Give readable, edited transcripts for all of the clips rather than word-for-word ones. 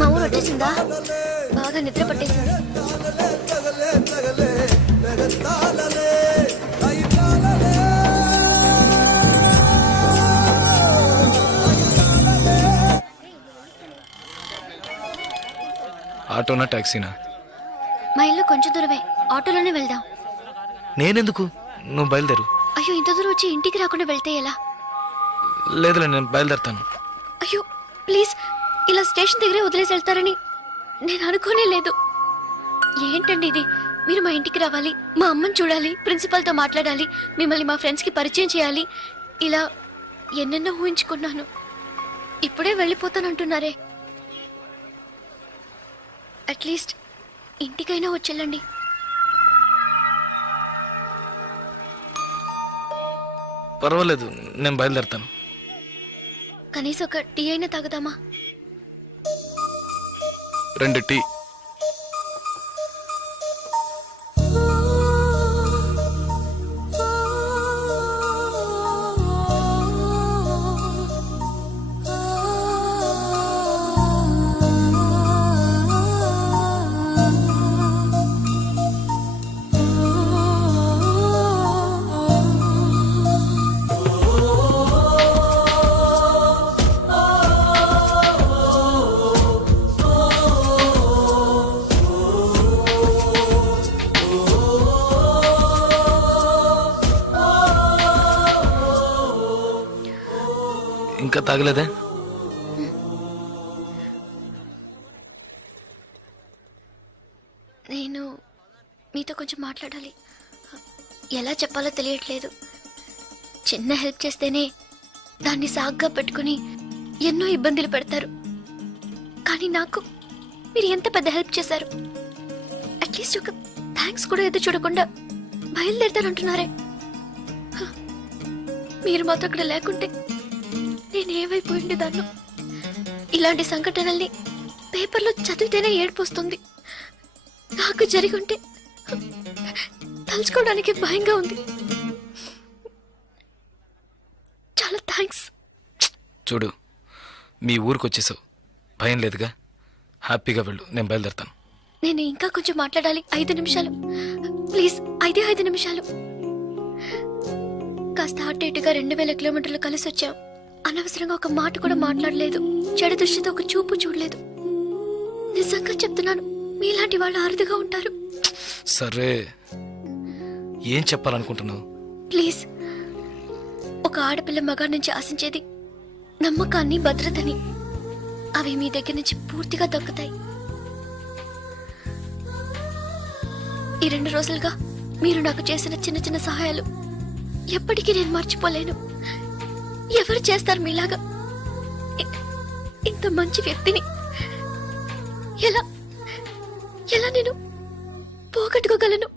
మా ఊరు వచ్చేసిందా? బాగా నిద్ర పట్టేసింది. ఆటోనా టాక్సీనా? మా ఇల్లు కొంచెం దూరమే, ఆటోలోనే వెళ్దాం. నేనెందుకు, నువ్వు బయలుదేరు. అయ్యో, ఇంత దూరం వచ్చి ఇంటికి రాకుండా వెళ్తే ఎలా? లేదులే, నేను బయలుదేరుతాను. అయ్యో ప్లీజ్, ఇలా స్టేషన్ దగ్గరే వదిలేసి వెళ్తారని నేను అనుకోనే లేదు. ఏంటండి ఇది? మీరు మా ఇంటికి రావాలి, మా అమ్మని చూడాలి, ప్రిన్సిపల్తో మాట్లాడాలి, మిమ్మల్ని మా ఫ్రెండ్స్కి పరిచయం చేయాలి, ఇలా ఎన్నెన్నో ఊహించుకున్నాను. ఇప్పుడే వెళ్ళిపోతానంటున్నారే. అట్లీస్ట్ ఇంటికైనా వచ్చేళ్ళండి. పర్వాలేదు, నేను బయలుదేరుతాను. కనీసం ఒక టీ అయినా తాగుదామా? 2 టీ. ఇంకా తాగలేదే? నేను మీతో కొంచెం మాట్లాడాలి. ఎలా చెప్పాలో తెలియట్లేదు. చిన్న హెల్ప్ చేస్తేనే దాన్ని సాగ్గా పెట్టుకుని ఎన్నో ఇబ్బందులు పెడతారు. కానీ నాకు మీరు ఎంత పెద్ద హెల్ప్ చేశారు. అట్లీస్ట్ ఒక థ్యాంక్స్ కూడా ఎదురు చూడకుండా బయలుదేరుతానంటున్నారే. మీరు మాతో అక్కడ లేకుంటే నేనేమైపోయి ఉండేదాన్ని. ఇలాంటి సంఘటనల్ని పేపర్లో చదివితేనే ఏడుపు వస్తుంది. నాకు జరిగి ఉంటే తలుచుకోవడానికి భయంగా ఉంది. చాలా థ్యాంక్స్. చూడు, మీ ఊరికి వచ్చేసావు, భయం లేదుగా, హ్యాపీగా వెళ్ళు. నేను బయలుదేరుతాను. నేను ఇంకా కొంచెం మాట్లాడాలి. 5 నిమిషాలు ప్లీజ్, 5 నిమిషాలు. కాస్త అటు ఇటుగా 2000 కిలోమీటర్లు కలిసి వచ్చాం. అనవసరంగా ఒక మాట కూడా మాట్లాడలేదు. చెడు దృష్టితో ఒక చూపు చూడలేదు. నిజంగా చెప్తున్నాను, మీలాంటి వాళ్ళు అరుదుగా ఉంటారు. సరే, ఏం చెప్పాలనుకుంటున్నావు? ప్లీజ్, ఒక ఆడపిల్ల మగాడి నుంచి ఆశించేది నమ్మకాన్ని, భద్రతని. అవి మీ దగ్గర నుంచి పూర్తిగా దక్కుతాయి. ఈ 2 రోజులుగా మీరు నాకు చేసిన చిన్న చిన్న సహాయాలు ఎప్పటికీ నేను మర్చిపోలేను. ఎవరు చేస్తారు మీలాగా? ఇంత మంచి వ్యక్తిని ఎలా ఎలా నేను పోగొట్టుకోగలను?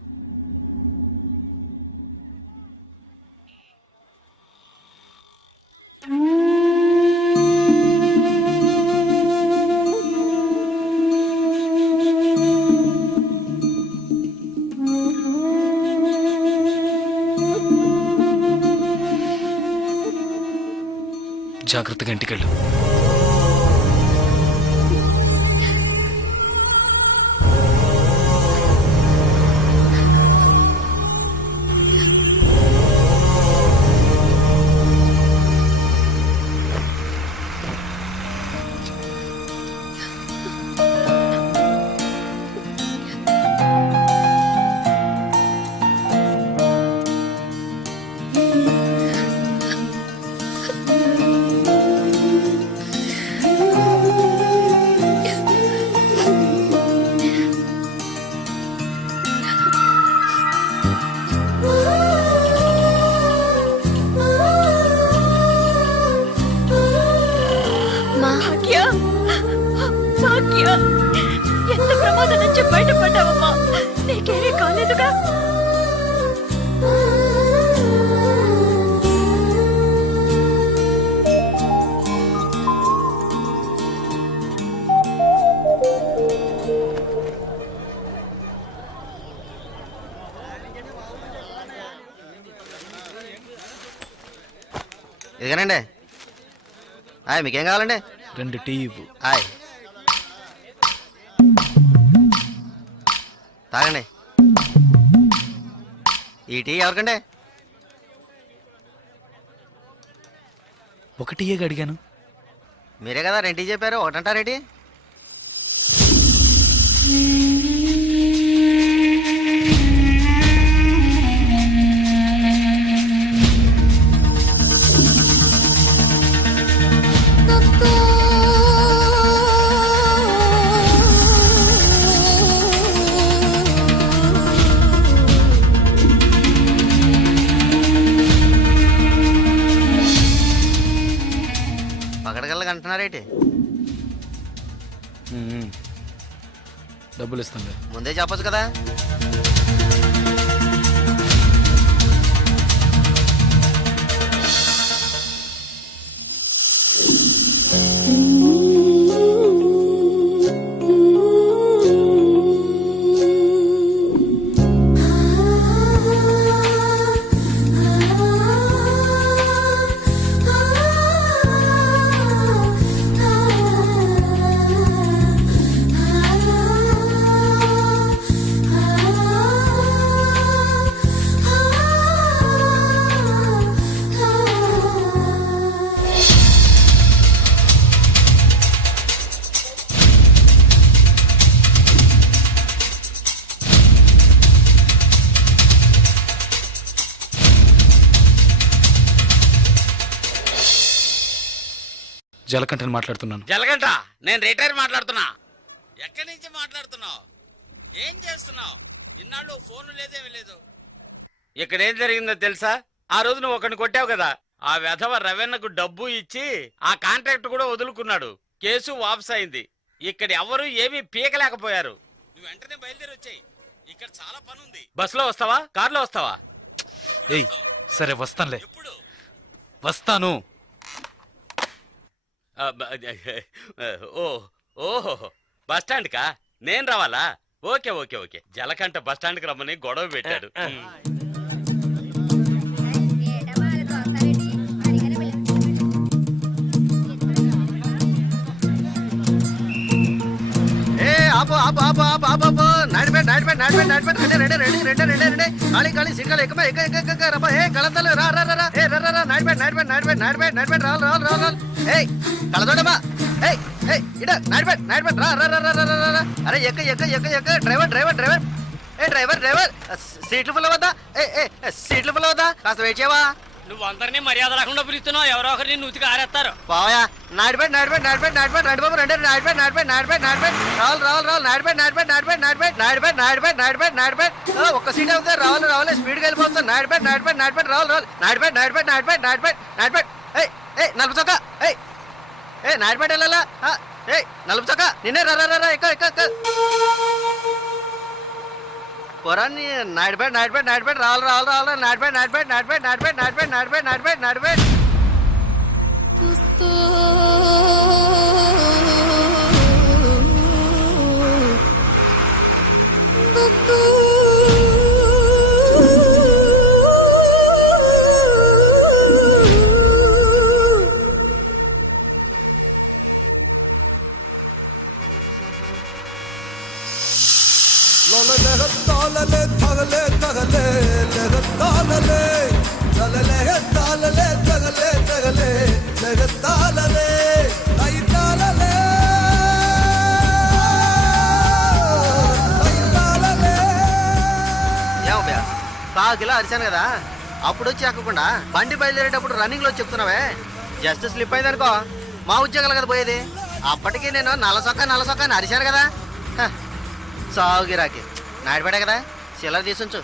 జాగ్రత్తగా ఇంటికెళ్ళు. ఎంత ప్రమాదం నుంచి బయటపడ్డావమ్మా? నీకేమీ కాలేదుగా? ఇదిగోనండి. హాయ్ మీకేం కావాలండి 2 టీ ఇవ్వు. హాయ్ తాగండి. ఈ టీ ఎవరికండి? 1 టీయేగా అడిగాను. మీరే కదా 2 టీ చెప్పారు, ఒకటంటారేటి? పగడగల్లగా అంటున్నారేటి? డబ్బులు ఇస్తానులే. ముందే చెప్పొచ్చు కదా. జలకంఠని మాట్లాడుతున్నాను. జలగంట, నేను రిటైర్ మాట్లాడుతున్నా. ఎక్కడి నుంచి మాట్లాడుతున్నావు? ఏం చేస్తున్నావు? ఇన్నాళ్ళు ఫోన్ లేదేమీ లేదు. ఇక్కడ ఏం జరిగిందో తెలుసా? ఆ రోజు నువ్వు ఒకరిని కొట్టావు కదా, ఆ వెధవ రవెన్నకు డబ్బు ఇచ్చి ఆ కాంట్రాక్ట్ కూడా వదులుకున్నాడు. కేసు వాపస్ అయింది. ఇక్కడ ఎవరు ఏమీ పీకలేకపోయారు. నువ్వు వెంటనే బయలుదేరి వచ్చాయి. ఇక్కడ చాలా పని ఉంది. బస్సులో వస్తావా, కారులో వస్తావా? ఏయ్ సరే వస్తానులే. ఎప్పుడు వస్తాను. ఓహో బస్ స్టాండ్ కా? నేను రావాలా? Okay okay okay. Jalakanta bus stand కి రమ్మని గొడవ పెట్టాడు. ఏ ఆపు ఆపు ఆపు ఆపు ఆపు ఆపు. Nadipeta Nadipeta Nadipeta Nadipeta. Ready ready ready ready ready ready. ఖాళీ ఖాళీ సిగ్గాలి ఎక్కమా ఎక్క ఎక్క ఎక్క రబ్బా. ఏ కళతలు రా రా రా. ఏ రా రా. నాడిపేట నాడిపేట నాడిపేట నాడిపేట నాడిపేట. రావాలి రావాలి రావాలి రావాలి. ఏయ్ కళతోడమ్మా. ఏయ్ ఏయ్ ఇడ నాడిపేట నాడిపేట. రా రా రా రా రా రా. అరే ఎక్క ఎక్క ఎక్క ఎక్క. Driver driver driver. ఏ డ్రైవర్ డ్రైవర్. సీట్లు ఫుల్ అవద్దా? ఏ సీట్లు ఫుల్ అవద్దా? కాస్త వెయిట్ చేయవా? నువ్వు అందరినీ మర్యాద లేకుండా పిలుస్తున్నావు. ఎవరో ఒకరిని నూతికి ఆరేస్తారు. పోయా. నాడిపేట నాడిపేట నాడిపేట నాడిపేట. రండి బాబు రండి. నాడిపేట నాడిపేట నాడిపేట నాడిపేట. రావాలి రావాలి రావాలి. నాడిపేట నాడిపేట నాడిపేట నాడిపేట నాడిపేట నాడిపేట నాడిపేట నాడిపేట. ఒక్క సీట్ అవుతుంది. రావాలి రావాలి. స్పీడ్గా వెళ్ళిపోతుంది. నాడిపేట నాడిపేట నాడిపేట. రావాలి రావాలి. నాడిపేట నాడిపేట నాడిపేట నాడిపేట నాడిపేట. ఏయ్ ఏయ్ నలుపు చొక్క. ఏయ్ ఏ నాడిపేట వెళ్ళాలా? ఏయ్ నలుపు చొక్క నిన్నే. రా రా రా. ఎక్క ఎక్క ఎక్క. పొరాన్ని నాడిపేట నాడిపేట నాడిపేట. రావాలి రావాలి రావాలి. నాడిపేట నాడిపేట నాడిపేట నాడిపేట నాడిపేట నాడిపేట నాడిపేట నాడిపేట. కాకిలా అరిచాను కదా, అప్పుడు వచ్చి ఎక్కకుండా బండి బయలుదేరేటప్పుడు రన్నింగ్ లో చెప్తున్నావే. జస్ట్ స్లిప్ అయింది అనుకో, మా ఉద్యోగాలు కదా పోయేది. అప్పటికి నేను నల్లసొక్క అని అరిచాను కదా. సాగు గిరాకి నాడిపడే కదా, చిల్లర తీసుంచు.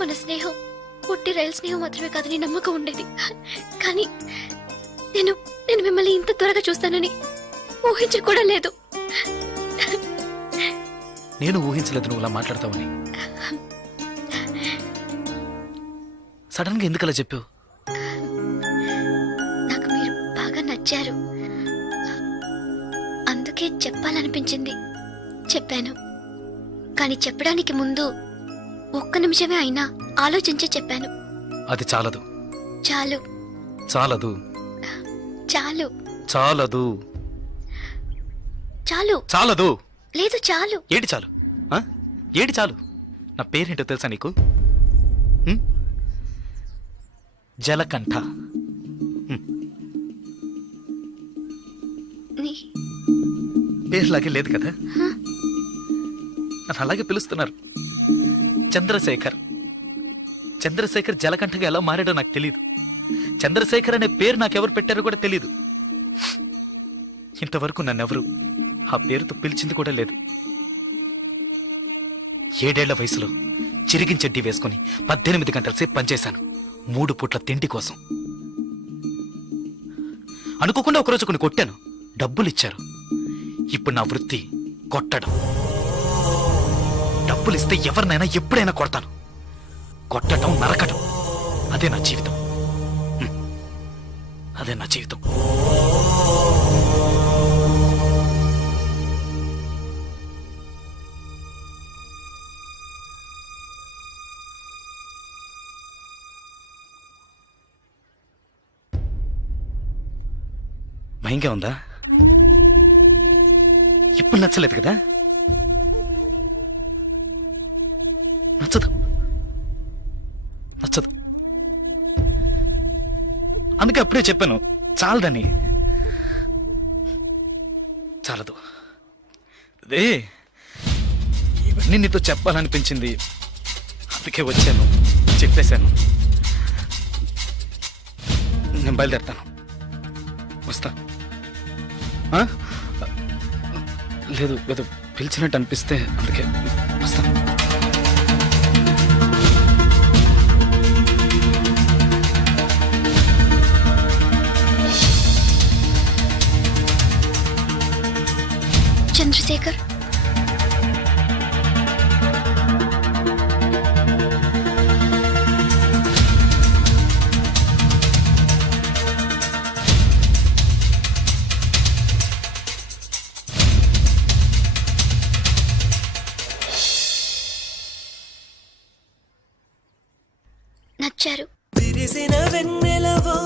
మన స్నేహం పుట్టి రైలు స్నేహం మాత్రమే కాదని నమ్మకం ఉండేది. కానీ నేను నేను మిమ్మల్ని ఇంత త్వరగా చూస్తానని ఊహించ కూడా లేదు. నేను ఊహించలేదు నువ్వు అలా మాట్లాడతావని. సడన్ గా ఎందుకు అలా చెప్పావు? నాకు మీరు బాగా నచ్చారు, అందుకే చెప్పాలనిపించింది, చెప్పాను. కానీ చెప్పడానికి ముందు ఒక్క నిమిషమే అయినా ఆలోచించి చెప్పాను. అది చాలదు. చాలు చాలదు. చాలు చాలదు. చాలు చాలదు. లేదు చాలు. ఏటి చాలు? ఆ? ఏటి చాలు? నా పేరేంటో తెలుసా నీకు? ఉం? జలకంఠ. నీ పేరులాగే లేదు కదా? నన్ను అలాగే పిలుస్తున్నారు. చంద్రశేఖర్. చంద్రశేఖర్ జలకంఠగా ఎలా మారాడో నాకు తెలియదు. చంద్రశేఖర్ అనే పేరు నాకెవరు పెట్టారో కూడా తెలియదు. ఇంతవరకు నన్నెవరు ఆ పేరుతో పిలిచింది కూడా లేదు. 7 ఏళ్ల వయసులో చిరిగిన చెడ్డీ వేసుకుని 18 గంటల సేపు పనిచేశాను 3 పూట్ల తిండి కోసం. అనుకోకుండా ఒకరోజు కొన్ని కొట్టాను, డబ్బులు ఇచ్చారు. ఇప్పుడు నా వృత్తి కొట్టడం. డబ్బులు ఇస్తే ఎవరినైనా ఎప్పుడైనా కొడతాను. కొట్టడం, నరకడం, అదే నా జీవితం. అదే నా జీవితం. భయంగా ఉందా? ఇప్పుడు నచ్చలేదు కదా? నచ్చదు. నచ్చదు. అందుకే అప్పుడే చెప్పాను చాలదని. చాలదు. అదే ఇవన్నీ నీతో చెప్పాలనిపించింది, అందుకే వచ్చాను, చెప్పేశాను. నేను బయలుదేరుతాను. వస్తా. ఆ? లేదు ఏదో పిలిచినట్టు అనిపిస్తే అందుకే వస్తా. చంద్రశేఖర్, నచ్చారు. విరిసిన వెన్నెలవో